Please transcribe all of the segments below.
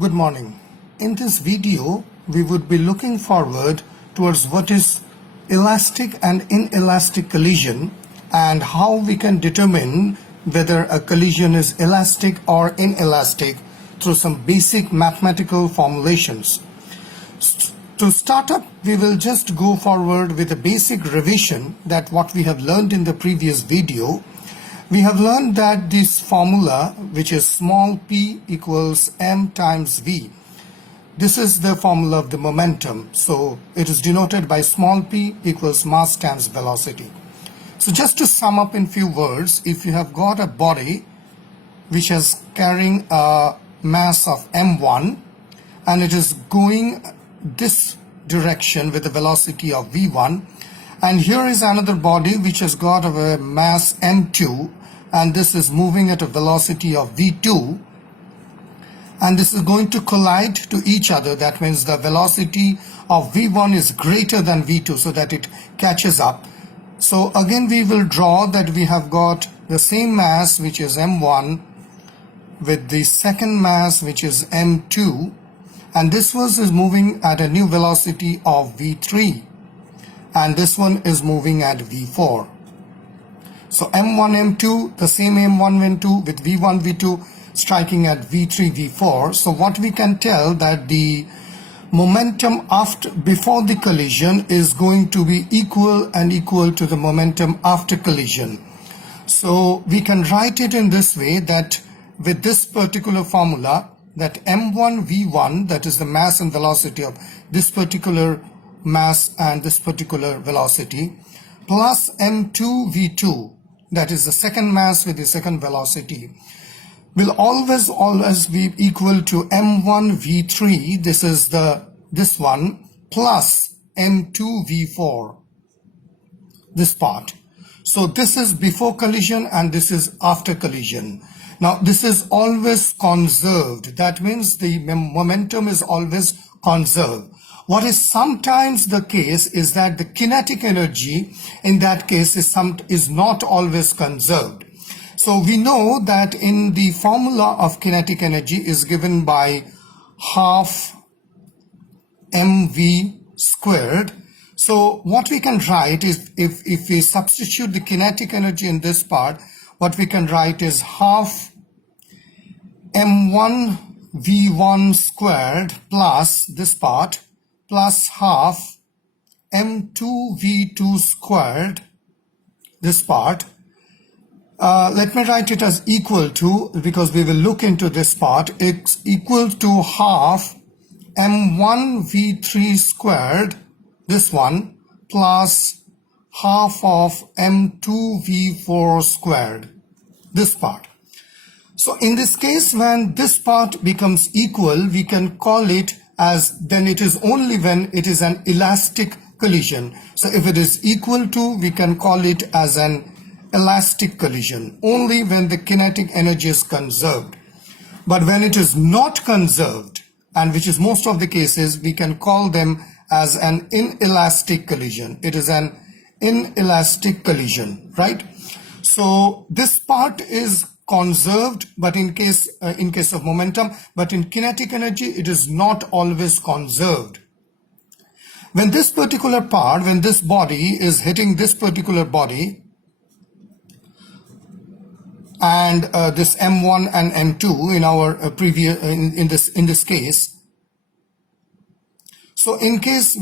Good morning. In this video, we would be looking forward towards what is elastic and inelastic collision and how we can determine whether a collision is elastic or inelastic through some basic mathematical formulations. To start up, we will just go forward with a basic revision that what we have learned in the previous video. We have learned that this formula, which is small p equals m times v, this is the formula of the momentum. So it is denoted by small p equals mass times velocity. So just to sum up in few words, if you have got a body which is carrying a mass of m1 and it is going this direction with a velocity of v1, and here is another body which has got a mass m2 and this is moving at a velocity of v2, and this is going to collide to each other. That means the velocity of v1 is greater than v2 so that it catches up. So again we will draw that we have got the same mass which is m1 with the second mass which is m2, and this one is moving at a new velocity of v3 and this one is moving at v4. So m1 m2, the same m1 m2 with v1 v2 striking at v3 v4. So what we can tell that the momentum before the collision is going to be equal to the momentum after collision. So we can write it in this way, that with this particular formula, that m1 v1, that is the mass and velocity of this particular mass and this particular velocity, plus m2 v2, that is the second mass with the second velocity, will always be equal to m1 v3, this one, plus m2 v4, this part. So this is before collision and this is after collision. Now this is always conserved. That means the momentum is always conserved. What is sometimes the case is that the kinetic energy in that case is not always conserved. So we know that in the formula of kinetic energy is given by half mv squared. So what we can write is, if we substitute the kinetic energy in this part, what we can write is half m1 v1 squared plus this part plus half m2 v2 squared, this part. Let me write it as equal to, because we will look into this part, it's equal to half m1 v3 squared, this one, plus half of m2 v4 squared, this part. So in this case, when this part becomes equal, we can call it as, then it is only when it is an elastic collision. So if it is equal to, we can call it as an elastic collision, only when the kinetic energy is conserved. But when it is not conserved, and which is most of the cases, we can call them as an inelastic collision. It is an inelastic collision, right? So this part is conserved, but in case of momentum, but in kinetic energy, it is not always conserved. When this particular part, when this body is hitting this particular body, and this m1 and m2 in our in this case, so in case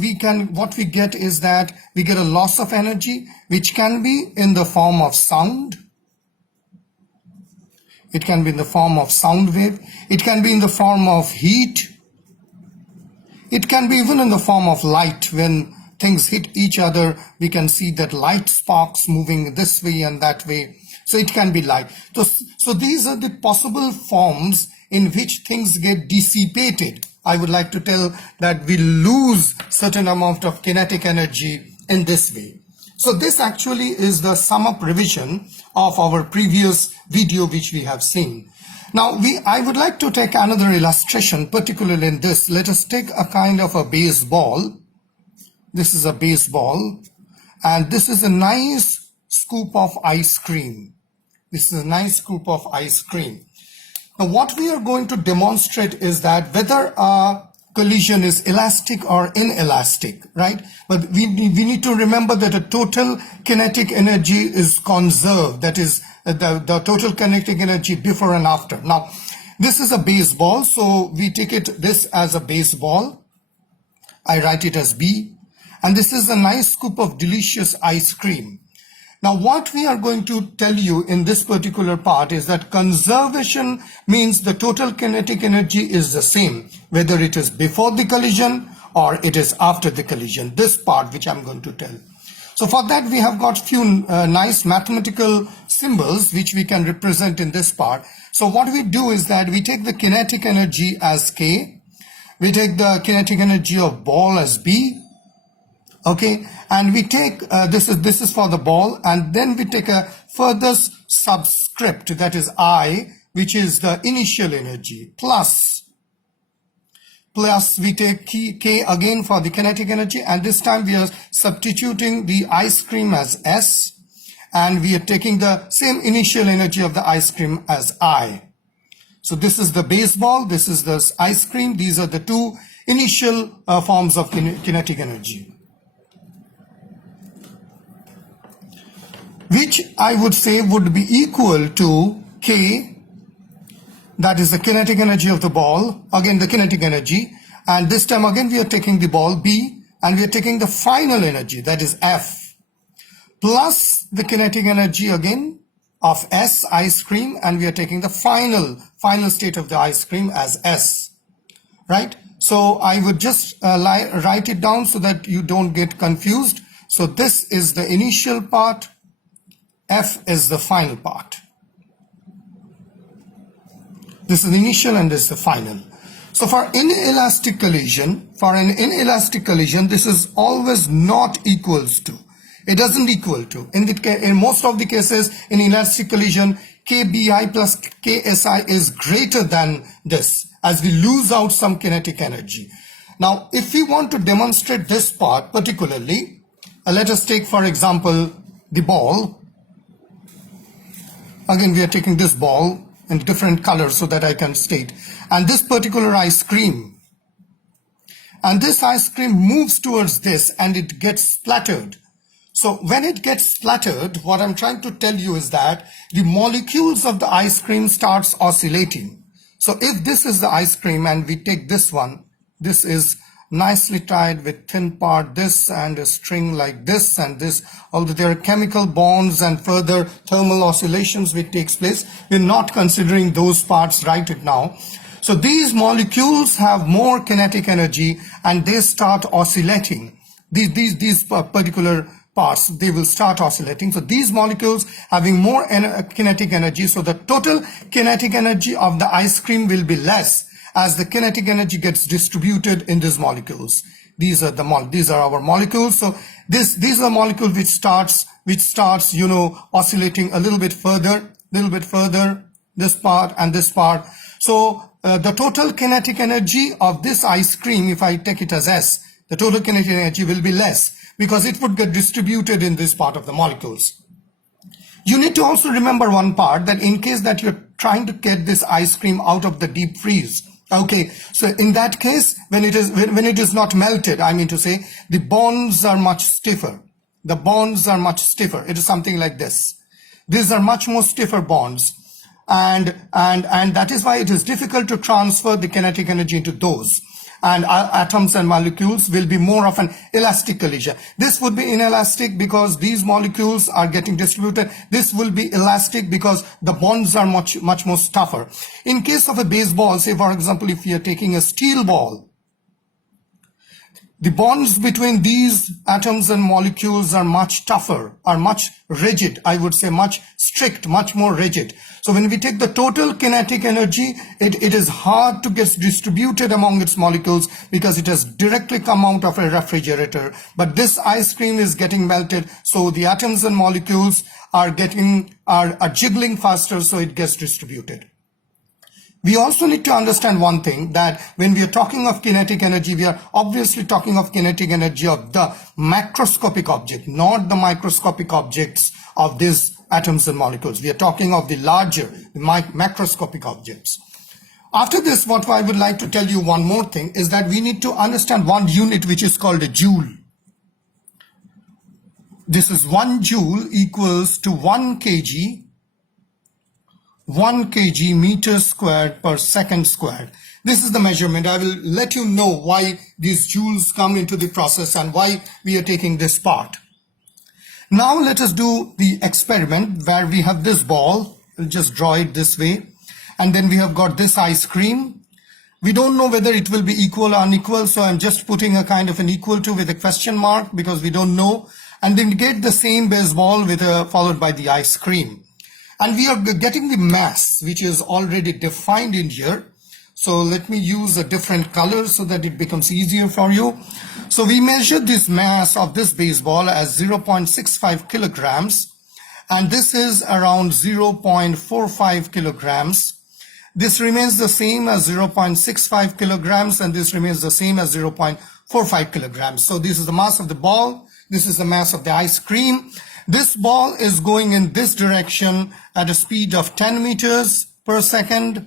what we get is that we get a loss of energy, which can be in the form of sound. It can be in the form of sound wave. It can be in the form of heat. It can be even in the form of light. When things hit each other, we can see that light sparks moving this way and that way. So it can be light. So these are the possible forms in which things get dissipated. I would like to tell that we lose certain amount of kinetic energy in this way. So this actually is the sum up revision of our previous video which we have seen. Now I would like to take another illustration, particularly in this. Let us take a kind of a baseball. This is a baseball, and this is a nice scoop of ice cream. This is a nice scoop of ice cream. Now what we are going to demonstrate is that whether a collision is elastic or inelastic, right? But we need to remember that a total kinetic energy is conserved. That is the total kinetic energy before and after. Now, this is a baseball, so we take this as a baseball. I write it as B. And this is a nice scoop of delicious ice cream. Now, what we are going to tell you in this particular part is that conservation means the total kinetic energy is the same, whether it is before the collision or it is after the collision, this part which I'm going to tell. So for that, we have got few nice mathematical symbols which we can represent in this part. So what we do is that we take the kinetic energy as K, we take the kinetic energy of ball as B, okay, and we take this is for the ball, and then we take a further subscript, that is I, which is the initial energy, plus we take K again for the kinetic energy, and this time we are substituting the ice cream as S, and we are taking the same initial energy of the ice cream as I. So this is the baseball, this is the ice cream, these are the two initial forms of kinetic energy, which I would say would be equal to K, that is the kinetic energy of the ball, again the kinetic energy, and this time again we are taking the ball B, and we are taking the final energy, that is F, plus the kinetic energy again of S, ice cream, and we are taking the final state of the ice cream as S, right? So I would just write it down so that you don't get confused. So this is the initial part, F is the final part. This is the initial and this is the final. So for an inelastic collision, this is always not equals to. It doesn't equal to. In most of the cases, in elastic collision, KBI plus KSI is greater than this, as we lose out some kinetic energy. Now, if we want to demonstrate this part particularly, let us take, for example, the ball. Again, we are taking this ball in different colors so that I can state. And this particular ice cream. And this ice cream moves towards this and it gets splattered. So when it gets splattered, what I'm trying to tell you is that the molecules of the ice cream starts oscillating. So if this is the ice cream and we take this one, this is nicely tied with thin part, this and a string like this and this, although there are chemical bonds and further thermal oscillations which takes place, we're not considering those parts right now. So these molecules have more kinetic energy and they start oscillating. These particular parts, they will start oscillating. So these molecules having more kinetic energy, so the total kinetic energy of the ice cream will be less as the kinetic energy gets distributed in these molecules. These are our molecules. So these are molecules which starts oscillating a little bit further, this part and this part. So the total kinetic energy of this ice cream, if I take it as S, the total kinetic energy will be less because it would get distributed in this part of the molecules. You need to also remember one part, that in case that you're trying to get this ice cream out of the deep freeze, okay, so in that case, when it is not melted, I mean to say, the bonds are much stiffer. The bonds are much stiffer. It is something like this. These are much more stiffer bonds. And that is why it is difficult to transfer the kinetic energy into those. And atoms and molecules will be more of an elastic collision. This would be inelastic because these molecules are getting distributed. This will be elastic because the bonds are much more tougher. In case of a baseball, say for example, if you are taking a steel ball, the bonds between these atoms and molecules are much tougher, are much rigid, I would say much strict, much more rigid. So when we take the total kinetic energy, it is hard to get distributed among its molecules because it has directly come out of a refrigerator. But this ice cream is getting melted, so the atoms and molecules are jiggling faster, so it gets distributed. We also need to understand one thing, that when we are talking of kinetic energy, we are obviously talking of kinetic energy of the macroscopic object, not the microscopic objects of this atoms and molecules. We are talking of the larger, the macroscopic objects. After this, what I would like to tell you one more thing is that we need to understand one unit which is called a joule. This is 1 joule equals to 1 kg meter squared per second squared. This is the measurement. I will let you know why these joules come into the process and why we are taking this part. Now let us do the experiment where we have this ball. We'll just draw it this way. And then we have got this ice cream. We don't know whether it will be equal or unequal. So I'm just putting a kind of an equal to with a question mark because we don't know. And then we get the same baseball with followed by the ice cream. And we are getting the mass, which is already defined in here. So let me use a different color so that it becomes easier for you. So we measured this mass of this baseball as 0.65 kilograms. And this is around 0.45 kilograms. This remains the same as 0.65 kilograms. And this remains the same as 0.45 kilograms. So this is the mass of the ball. This is the mass of the ice cream. This ball is going in this direction at a speed of 10 meters per second.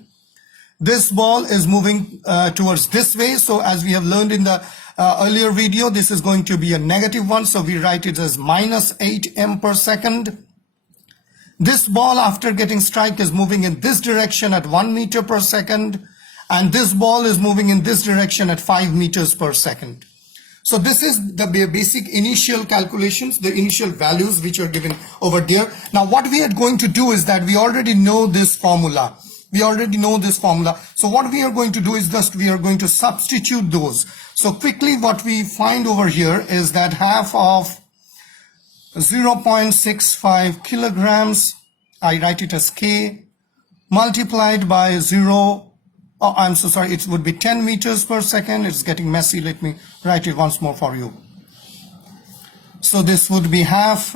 This ball is moving towards this way. So as we have learned in the earlier video, this is going to be a negative one. So we write it as minus 8 m per second. This ball after getting struck is moving in this direction at 1 meter per second. And this ball is moving in this direction at 5 meters per second. So this is the basic initial calculations, the initial values which are given over there. Now what we are going to do is that we already know this formula. So what we are going to do is just we are going to substitute those. So quickly what we find over here is that half of 0.65 kilograms, I write it as K, multiplied by 0, oh, I'm so sorry, it would be 10 meters per second. It's getting messy. Let me write it once more for you. So this would be half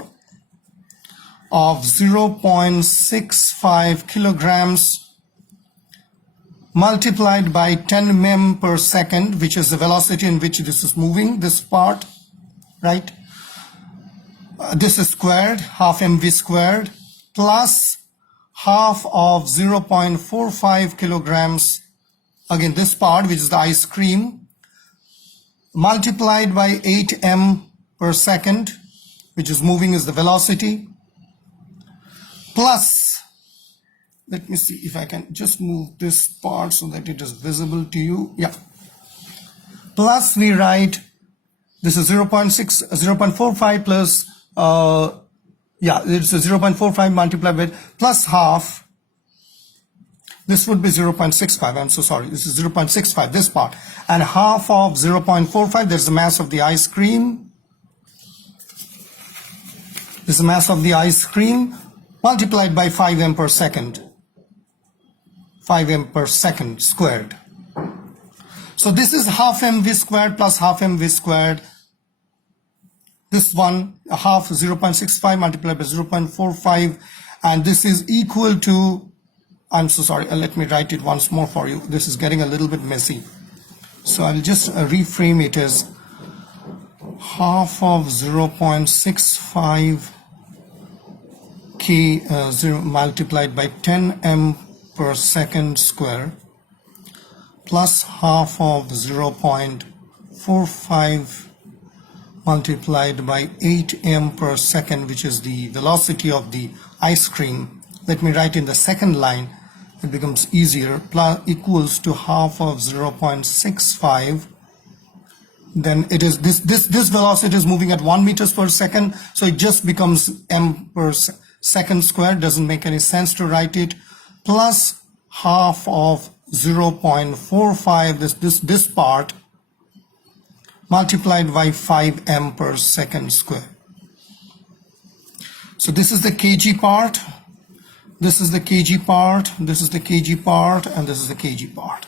of 0.65 kilograms multiplied by 10 mem per second, which is the velocity in which this is moving, this part, right? This is squared, half mv squared, plus half of 0.45 kilograms, again this part, which is the ice cream, multiplied by 8 m per second, which is moving is the velocity, plus, let me see if I can just move this part so that it is visible to you. Yeah. Plus we write, this is 0.45 plus, it's a 0.45 multiplied by plus half. This would be 0.65. I'm so sorry. This is 0.65, this part. And half of 0.45, there's the mass of the ice cream. This is the mass of the ice cream multiplied by 5 m per second. 5 m per second squared. So this is half mv squared plus half mv squared. This one, half 0.65 multiplied by 0.45, and this is equal to, I'm so sorry, let me write it once more for you. This is getting a little bit messy. So I'll just reframe it as half of 0.65 k multiplied by 10 m per second square plus half of 0.45 multiplied by 8 m per second, which is the velocity of the ice cream. Let me write in the second line, it becomes easier, plus equals to half of 0.65. Then it is this velocity is moving at 1 meters per second, so it just becomes m per second squared. Doesn't make any sense to write it, plus half of 0.45, this part, multiplied by 5 m per second square. So this is the kg part, this is the kg part, this is the kg part, and this is the kg part,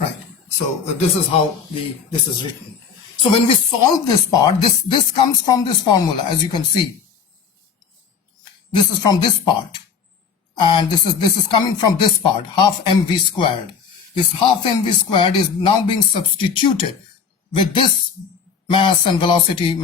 right? So this is how this is written. So when we solve this part, this comes from this formula, as you can see. This is from this part, and this is coming from this part, half mv squared. This half mv squared is now being substituted with this mass and velocity,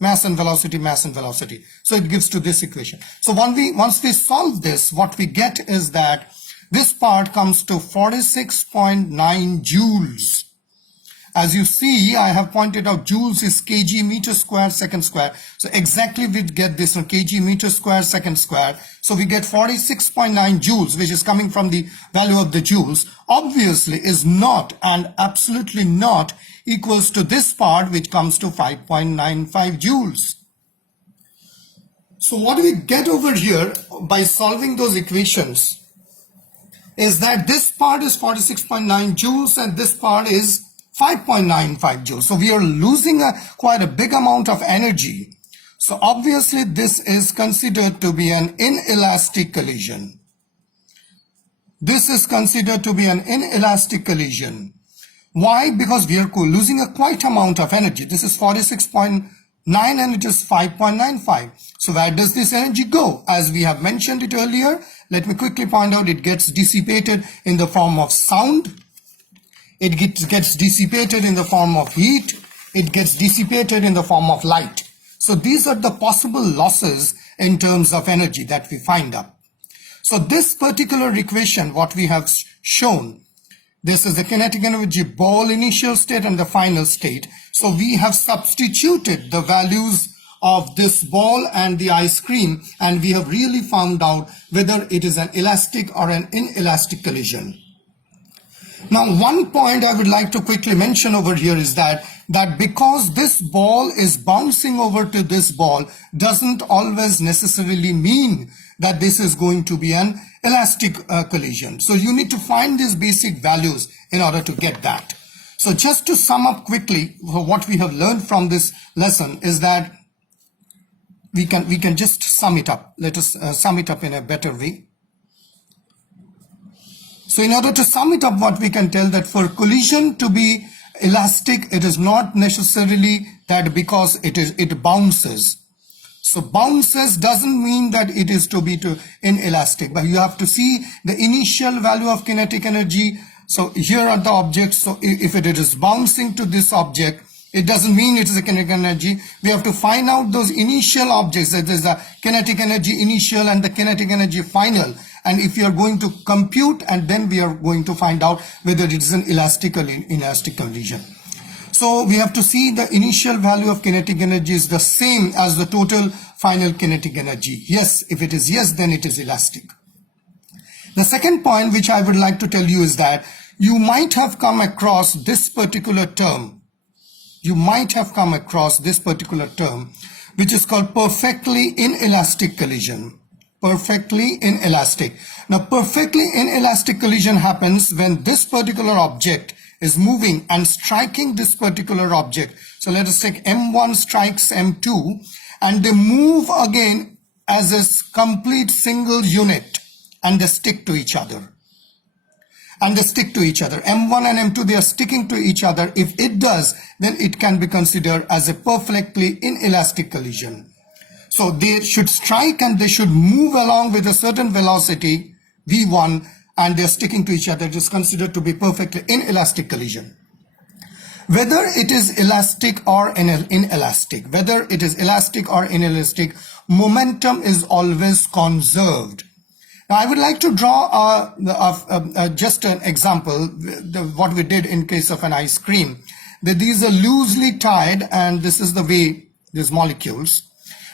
mass and velocity, mass and velocity. So it gives to this equation. So once we solve this, what we get is that this part comes to 46.9 joules. As you see, I have pointed out joules is kg meter square second square. So exactly we get this on kg meter square second square. So we get 46.9 joules, which is coming from the value of the joules. Obviously is not and absolutely not equals to this part, which comes to 5.95 joules. So what do we get over here by solving those equations is that this part is 46.9 joules and this part is 5.95 joules. So we are losing quite a big amount of energy. So obviously this is considered to be an inelastic collision. This is considered to be an inelastic collision. Why? Because we are losing a quite amount of energy. This is 46.9 and it is 5.95. So where does this energy go? As we have mentioned it earlier, let me quickly point out it gets dissipated in the form of sound. It gets dissipated in the form of heat. It gets dissipated in the form of light. So these are the possible losses in terms of energy that we find out. So this particular equation, what we have shown, this is the kinetic energy ball initial state and the final state. So we have substituted the values of this ball and the ice cream, and we have really found out whether it is an elastic or an inelastic collision. Now, one point I would like to quickly mention over here is that because this ball is bouncing over to this ball doesn't always necessarily mean that this is going to be an elastic collision. So you need to find these basic values in order to get that. So just to sum up quickly, what we have learned from this lesson is that we can just sum it up. Let us sum it up in a better way. So in order to sum it up, what we can tell that for collision to be elastic, it is not necessarily that because it bounces. So bounces doesn't mean that it is to be inelastic, but you have to see the initial value of kinetic energy. So here are the objects. So if it is bouncing to this object, it doesn't mean it is a kinetic energy. We have to find out those initial objects. That is the kinetic energy initial and the kinetic energy final. And if you are going to compute, and then we are going to find out whether it is an elastic or inelastic collision. So we have to see the initial value of kinetic energy is the same as the total final kinetic energy. Yes, if it is yes, then it is elastic. The second point which I would like to tell you is that you might have come across this particular term. You might have come across this particular term, which is called perfectly inelastic collision. Perfectly inelastic. Now, perfectly inelastic collision happens when this particular object is moving and striking this particular object. So let us take M1 strikes M2 and they move again as a complete single unit and they stick to each other. And they stick to each other. M1 and M2, they are sticking to each other. If it does, then it can be considered as a perfectly inelastic collision. So they should strike and they should move along with a certain velocity, V1, and they're sticking to each other. It is considered to be perfectly inelastic collision. Whether it is elastic or inelastic, whether it is elastic or inelastic, momentum is always conserved. Now, I would like to draw just an example, what we did in case of an ice cream. That these are loosely tied, and this is the way these molecules.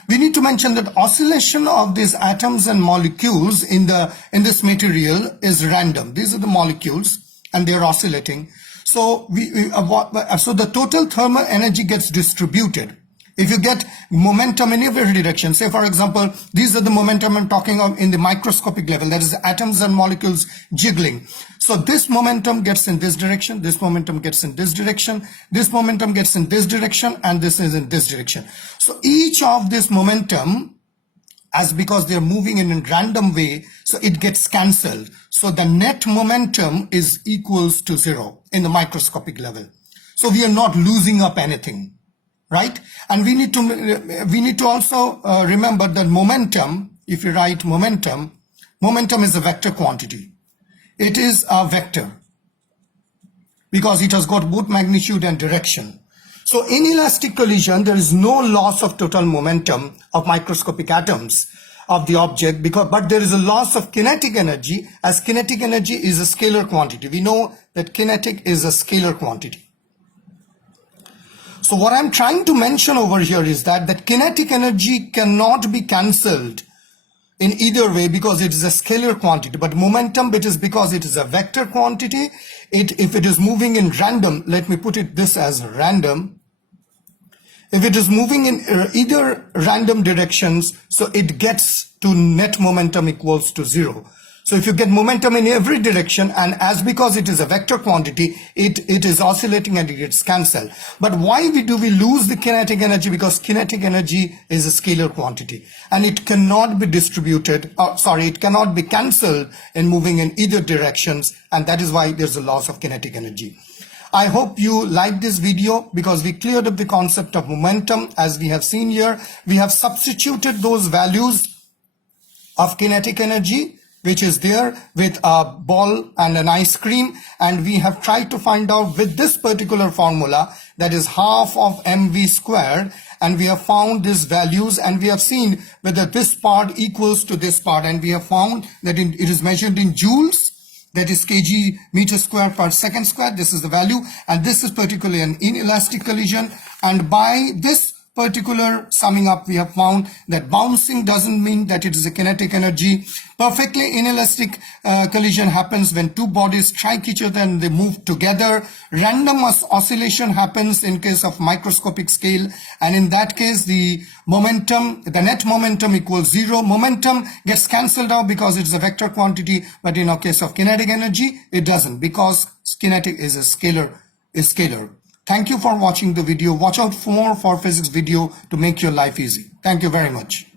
We need to mention that oscillation of these atoms and molecules in this material is random. These are the molecules, and they are oscillating. So so the total thermal energy gets distributed. If you get momentum in every direction, say for example, these are the momentum I'm talking of in the microscopic level, that is atoms and molecules jiggling. So this momentum gets in this direction, this momentum gets in this direction, this momentum gets in this direction, and this is in this direction. So each of this momentum, as because they're moving in a random way, so it gets cancelled. So the net momentum is equals to 0 in the microscopic level. So we are not losing up anything. Right? And we need to also remember that momentum, if you write momentum is a vector quantity. It is a vector because it has got both magnitude and direction. So in elastic collision, there is no loss of total momentum of microscopic atoms of the object, but there is a loss of kinetic energy, as kinetic energy is a scalar quantity. We know that kinetic is a scalar quantity. So what I'm trying to mention over here is that kinetic energy cannot be cancelled in either way because it is a scalar quantity, but momentum, it is because it is a vector quantity. If it is moving in random, let me put this as random. If it is moving in either random directions, so it gets to net momentum equals to 0. So if you get momentum in every direction, and as because it is a vector quantity, it is oscillating and it gets cancelled. But why do we lose the kinetic energy? Because kinetic energy is a scalar quantity and it cannot be distributed, it cannot be cancelled in moving in either directions, and that is why there's a loss of kinetic energy. I hope you like this video because we cleared up the concept of momentum. As we have seen here, we have substituted those values of kinetic energy which is there with a ball and an ice cream, and we have tried to find out with this particular formula, that is half of mv squared, and we have found these values and we have seen whether this part equals to this part, and we have found that it is measured in joules, that is kg meter square per second square. This is the value, and this is particularly an inelastic collision, and by this particular summing up we have found that bouncing doesn't mean that it is a kinetic energy. Perfectly inelastic collision happens when two bodies strike each other and they move together. Random oscillation happens in case of microscopic scale, and in that case the net momentum equals 0. Momentum gets cancelled out because it's a vector quantity, but in our case of kinetic energy it doesn't, because kinetic is a scalar. Thank you for watching the video. Watch out for physics video to make your life easy. Thank you very much.